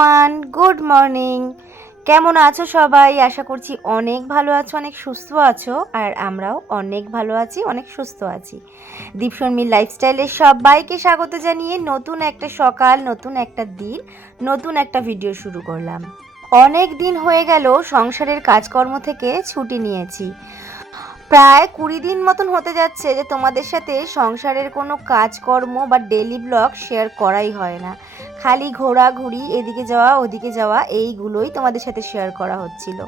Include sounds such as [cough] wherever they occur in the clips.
Everyone good morning কেমন আছো সবাই? আশা করছি অনেক ভালো আছো, অনেক সুস্থ আছো, আর আমরাও অনেক ভালো আছি, অনেক সুস্থ আছি। দীপশর্মীর লাইফস্টাইলের সবাইকে স্বাগত জানিয়ে নতুন একটা সকাল, নতুন একটা দিন, নতুন একটা ভিডিও শুরু করলাম। অনেক দিন হয়ে গেল সংসারের কাজকর্ম থেকে ছুটি নিয়েছি। প্রায় কুড়ি দিন মতন হতে যাচ্ছে যে তোমাদের সাথে সংসারের কোনো কাজকর্ম বা ডেলি ব্লগ শেয়ার করাই হয় না। খালি ঘোরাঘুরি, এদিকে যাওয়া, ওদিকে যাওয়া, এইগুলোই তোমাদের সাথে শেয়ার করা হচ্ছিল।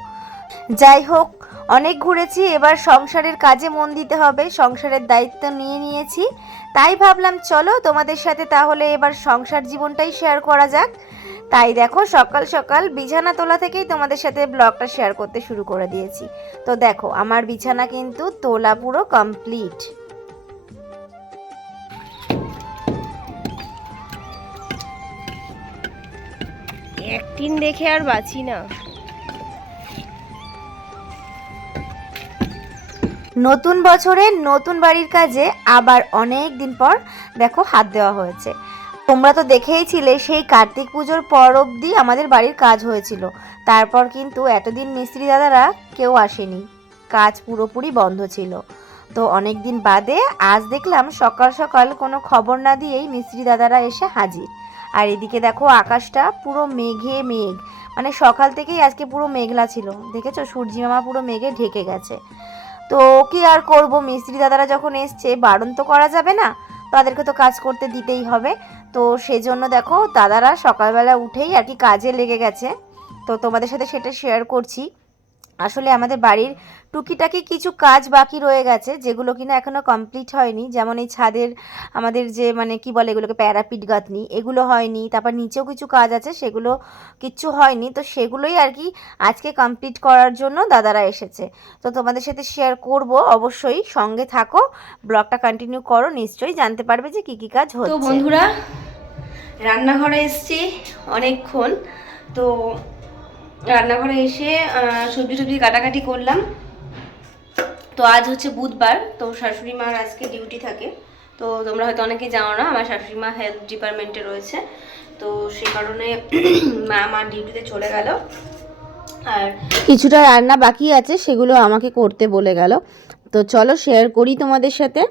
যাই হোক, অনেক ঘুরেছি, এবার সংসারের কাজে মন দিতে হবে, সংসারের দায়িত্ব নিয়ে নিয়েছি। তাই ভাবলাম, চলো তোমাদের সাথে তাহলে এবার সংসার জীবনটাই শেয়ার করা যাক। তাই দেখো সকাল সকাল বিছানা তোলা থেকেই তোমাদের সাথে ব্লগটা শেয়ার করতে শুরু করে দিয়েছি। তো দেখো আমার বিছানা কিন্তু তোলা পুরো কমপ্লিট একদিন দেখে আর বাঁচি না। নতুন বছরে নতুন বাড়ির কাজে আবার অনেক দিন পর দেখো হাত দেওয়া হয়েছে। তোমরা তো দেখেইছিলে, সেই কার্তিক পুজোর পর অবধি আমাদের বাড়ির কাজ হয়েছিল। তারপর কিন্তু এতদিন মিস্ত্রি দাদারা কেউ আসেনি। কাজ পুরোপুরি বন্ধ ছিল। তো অনেক দিন বাদে আজ দেখলাম সকাল সকাল কোনো খবর না দিয়েই মিস্ত্রি দাদারা এসে হাজির। আর এদিকে দেখো আকাশটা পুরো মেঘে মেঘ। মানে সকাল থেকেই আজকে পুরো মেঘলা ছিল। দেখেছ? সূর্যি মামা পুরো মেঘে ঢেকে গেছে। তো কি আর করব? মিস্ত্রি দাদারা যখন এসছে, বারণ তো করা যাবে না। তাদেরকে তো কাজ করতে দিতেই হবে। তো সেজন্য দেখো, দাদারা সকালবেলা উঠেই আর কি কাজে লেগে গেছে। তো তোমাদের সাথে সেটা শেয়ার করছি। আসলে আমাদের বাড়ির টুকিটাকি কিছু কাজ বাকি রয়ে গেছে যেগুলো কিনা এখনও কমপ্লিট হয়নি। যেমন এই ছাদের আমাদের যে মানে কি বলে এগুলোকে প্যারাপিট গাঁথনি এগুলো হয়নি। তারপর নিচেও কিছু কাজ আছে সেগুলো কিচ্ছু হয়নি। তো সেগুলোই আর কি আজকে কমপ্লিট করার জন্য দাদারা এসেছে। তো তোমাদের সাথে শেয়ার করব অবশ্যই সঙ্গে থাকো। ব্লগটা কন্টিনিউ করো নিশ্চয়ই জানতে পারবে যে কি কি কাজ হচ্ছে। তো বন্ধুরা রান্নাঘরে এসেছি অনেকক্ষণ। তো রান্নাঘরে এসে সবজি টবজি কাটাকাটি করলাম। তো আজ হচ্ছে বুধবার, তো শাশুড়ি মার আজকে ডিউটি থাকে। তো তোমরা হয়তো অনেকেই জানো না, আমার শাশুড়ি মা হেলথ ডিপার্টমেন্টে রয়েছে। তো সে কারণে [clears throat] মা আমার ডিউটিতে চলে গেল। আর কিছুটা রান্না বাকি আছে, সেগুলো আমাকে করতে বলে গেল। তো চলো শেয়ার করি তোমাদের সাথে।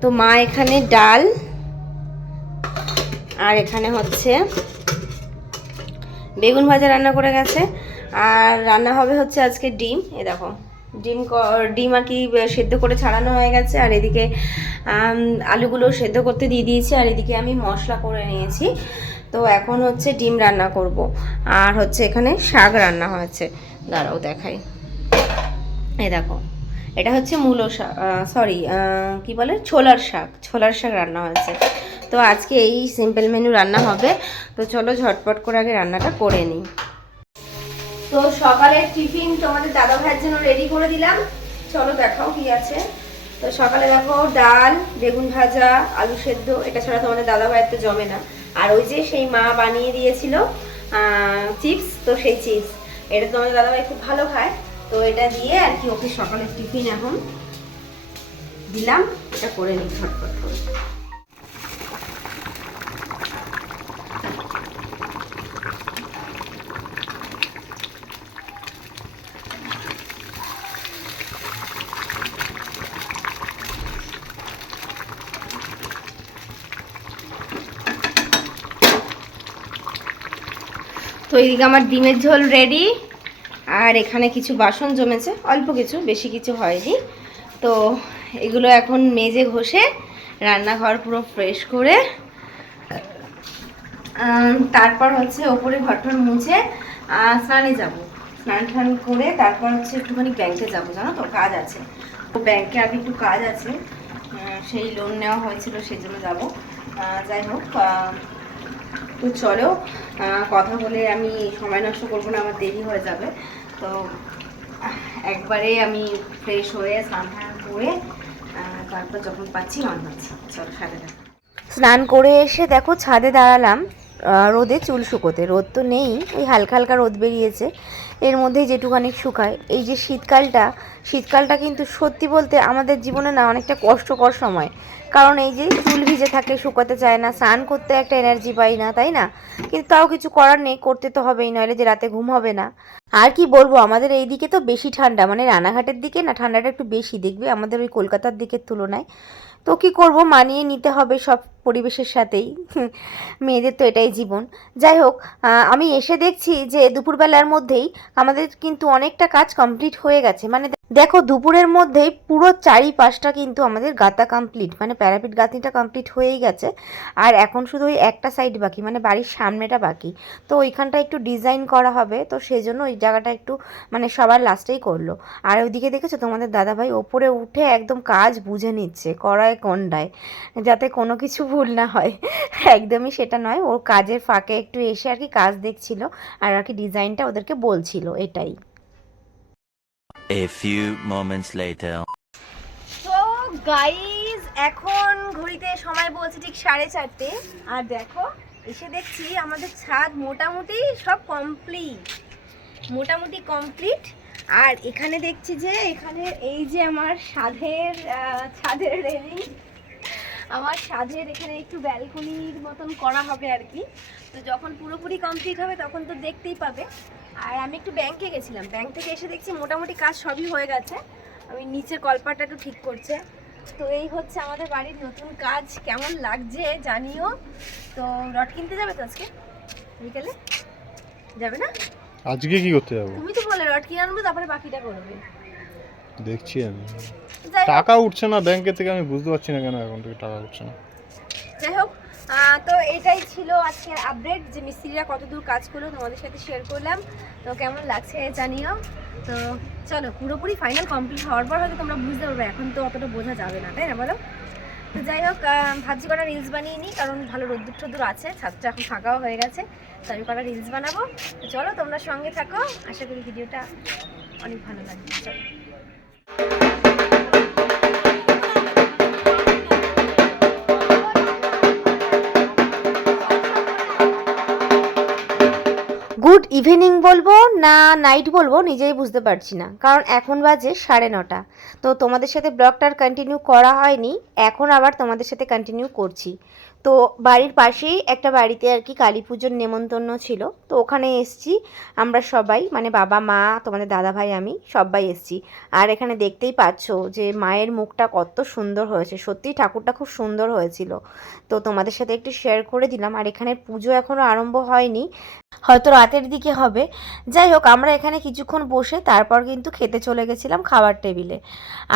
তো মা এখানে ডাল, আর এখানে হচ্ছে বেগুন ভাজা রান্না করে গেছে। আর রান্না হবে হচ্ছে আজকে ডিম। এ দেখো, ডিম ডিম আর কি সেদ্ধ করে ছাড়ানো হয়ে গেছে। আর এদিকে আলুগুলো সেদ্ধ করতে দিয়ে দিয়েছি। আর এদিকে আমি মশলা করে নিয়েছি। তো এখন হচ্ছে ডিম রান্না করব। আর হচ্ছে এখানে শাক রান্না হয়েছে। দাঁড়াও দেখাই। এ দেখো, এটা হচ্ছে মূলো শাক সরি কি বলে? ছোলার শাক। ছোলার শাক রান্না হয়েছে। তো আজকে এই সিম্পল মেনু রান্না হবে। তো চলো ঝটপট করে আগে রান্নাটা করে নিই। তো সকালের টিফিন তোমাদের দাদা ভাইয়ের জন্য রেডি করে দিলাম। চলো দেখাও কি আছে। তো সকালে দেখো ডাল, বেগুন ভাজা, আলু সেদ্ধ, এটা ছাড়া তোমাদের দাদা ভাইয়ের তো জমে না। আর ওই যে সেই মা বানিয়ে দিয়েছিল চিপস, তো সেই চিপস। এটা তোমাদের দাদা ভাই খুব ভালো খায়। তো এটা দিয়ে আর কি ওকে সকালের টিফিন এখন দিলাম। এটা করে নিই ঝটপট করে। এইদিকে আমার ডিমের ঝোল রেডি আর এখানে কিছু বাসন জমেছে, অল্প কিছু, বেশি কিছু হয়নি। তো এগুলো এখন মেজে ঘষে রান্নাঘর পুরো ফ্রেশ করে তারপর হচ্ছে ওপরে ঘরটর মুছে স্নানে যাব। স্নান টান করে তারপর হচ্ছে একটুখানি ব্যাংকে যাব, জানো তো? কাজ আছে। তো ব্যাংকে আগে একটু কাজ আছে সেই লোন নেওয়া হয়েছিল সেই জন্য যাব যাই হোক তো চলো কথা বলে আমি সময় নষ্ট করব না, আমার দেরি হয়ে যাবে। তো একবারে আমি ফ্রেশ হয়ে স্নান টান করে তারপর যখন পাচ্ছি রান্না চলো সাথে স্নান করে এসে দেখো, ছাদে দাঁড়ালাম। রোদে চুল শুকোতে। রোদ তো নেই ওই হালকা হালকা রোদ বেরিয়েছে। এর মধ্যেই যেটুখানি শুকায়। এই যে শীতকালটা শীতকালটা কিন্তু সত্যি বলতে আমাদের জীবনে না অনেকটা কষ্টকর সময়। কারণ এই যে চুল ভিজে থাকলে শুকাতে চায় না, স্নান করতে একটা এনার্জি পাই না, তাই না? কিন্তু তাও কিছু করার নেই, করতে তো হবেই, নইলে যে রাতে ঘুম হবে না। আর কি বলব, আমাদের এই দিকে তো বেশি ঠান্ডা মানে রানাঘাটের দিকে না, ঠান্ডাটা একটু বেশি। দেখবে আমাদের ওই কলকাতার দিকের তুলনায়। তো কি করব, মানিয়ে নিতে হবে সব পরিবেশের সাথেই। মেয়েদের তো এটাই জীবন। যাই হোক আমি এসে দেখছি যে দুপুরবেলার মধ্যেই আমাদের কিন্তু অনেকটা কাজ কমপ্লিট হয়ে গেছে। মানে দেখো, দুপুরের মধ্যেই পুরো চারিপাশটা কিন্তু আমাদের গাঁথা কমপ্লিট মানে প্যারাপিট গাঁথনিটা কমপ্লিট হয়েই গেছে। আর এখন শুধু ওই একটা সাইড বাকি মানে বাড়ির সামনেটা বাকি। তো ওইখানটা একটু ডিজাইন করা হবে, তো সেই জন্য ওই জায়গাটা একটু মানে সবার লাস্টেই করল। আর ওইদিকে দেখেছ, তোমাদের দাদাভাই ওপরে উঠে একদম কাজ বুঝে নিচ্ছে, কড়ায়, কন্ডায়, যাতে কোনো কিছু ভুল না হয়। একদমই সেটা নয়। ওর কাজের ফাঁকে একটু এসে আর কি কাজ দেখছিল আর আর কি ডিজাইনটা ওদেরকে বলছিল এটাই। A few moments later. তো গাইজ এখন ঘড়িতে সময় বলছে ঠিক সাড়ে চারটে। আর দেখো এসে দেখছি আমাদের ছাদ মোটামুটি সব কমপ্লিট মোটামুটি কমপ্লিট আর এখানে দেখছি যে এখানে এই যে আমার সাধের ছাদের রেলিং আমার সাজের এখানে একটু ব্যালকনির মতন করা হবে আর কি। তো যখন পুরোপুরি কমপ্লিট হবে তখন তো দেখতেই পাবে। আর আমি একটু ব্যাংকে গেছিলাম। ব্যাংক থেকে এসে দেখছি মোটামুটি কাজ সবই হয়ে গেছে। আমি নিচের কলপাটা একটু ঠিক করছে। তো এই হচ্ছে আমাদের বাড়ির নতুন কাজ। কেমন লাগছে জানিও। তো রড কিনতে যাবে তো আজকে? বিকেলে? যাবে না? আজকে কি করতে যাব? তুমি তো বলে রড কিনে আনব তারপরে বাকিটা করবে। দেখছি আমি। টাকা উঠছে না ব্যাংকের থেকে আমি বুঝতে পারছি না কেন এখন থেকে টাকা উঠছে না। যাই হোক তো এটাই ছিল আজকের আপডেট যে মিস্ত্রিরা কতদূর কাজ করল তোমাদের সাথে শেয়ার করলাম। তো কেমন লাগছে জানিও। তো চলো পুরোপুরি ফাইনাল কমপ্লিট হওয়ার পর হয়তো তোমরা বুঝতে পারবে এখন তো অতটা বোঝা যাবে না তাই না বলো? তো যাই হোক ভাবছি কটা রিলস বানিয়ে নিই কারণ ভালো রোদ্দুর টোদ্দুর আছে ছাদটা এখন ফাঁকাও হয়ে গেছে তো আমি কটা রিলস বানাবো। তো চলো তোমরা সঙ্গে থাকো। আশা করি ভিডিওটা অনেক ভালো লাগবে। চলো। গুড ইভিনিং বলব না নাইট বলব নিজেই বুঝতে পারছি না। কারণ এখন বাজে সাড়ে নটা। তো তোমাদের সাথে ব্লগটার কন্টিনিউ করা হয়নি, এখন আবার তোমাদের সাথে কন্টিনিউ করছি। তো বাড়ির পাশেই একটা বাড়িতে আর কি কালী পুজোর নেমন্তন্ন ছিল। তো ওখানে এসছি আমরা সবাই মানে বাবা, মা, তোমাদের দাদা ভাই আমি সবাই এসছি। আর এখানে দেখতেই পাচ্ছো যে মায়ের মুখটা কত সুন্দর হয়েছে। সত্যিই ঠাকুরটা খুব সুন্দর হয়েছিল। তো তোমাদের সাথে একটু শেয়ার করে দিলাম। আর এখানে পুজো এখনও আরম্ভ হয়নি। হয়তো রাতের দিকে হবে। যাই হোক, আমরা এখানে কিছুক্ষণ বসে তারপর কিন্তু খেতে চলে গেছিলাম খাবার টেবিলে।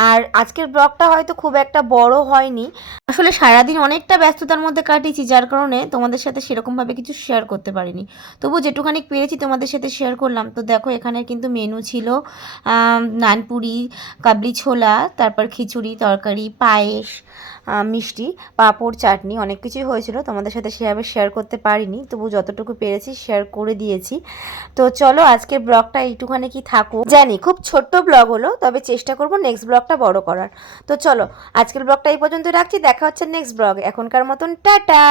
আর আজকের ব্লগটা হয়তো খুব একটা বড় হয়নি। আসলে সারাদিন অনেকটা ব্যস্ততার মধ্যে কাটিয়েছি, যার কারণে তোমাদের সাথে সেরকমভাবে কিছু শেয়ার করতে পারিনি। তবু যেটুখানি পেরেছি তোমাদের সাথে শেয়ার করলাম। তো দেখো, এখানে কিন্তু মেনু ছিল নানপুরি কাবলি ছোলা, তারপর খিচুড়ি, তরকারি, পায়েস মিষ্টি, পাঁপড়, চাটনি, অনেক কিছুই হয়েছিল। তোমাদের সাথে সেভাবে শেয়ার করতে পারিনি। তবু যতটুকু পেরেছি শেয়ার করে দিয়েছি। তো চলো, আজকের ব্লগটা এইটুখানে কি থাকো জানি, খুব ছোট্ট ব্লগ হলো, তবে চেষ্টা করব নেক্সট ব্লগটা বড় করার। তো চলো, আজকের ব্লগটা এই পর্যন্ত রাখছি। দেখা হচ্ছে নেক্সট ব্লগ এখনকার মতন, টাটা!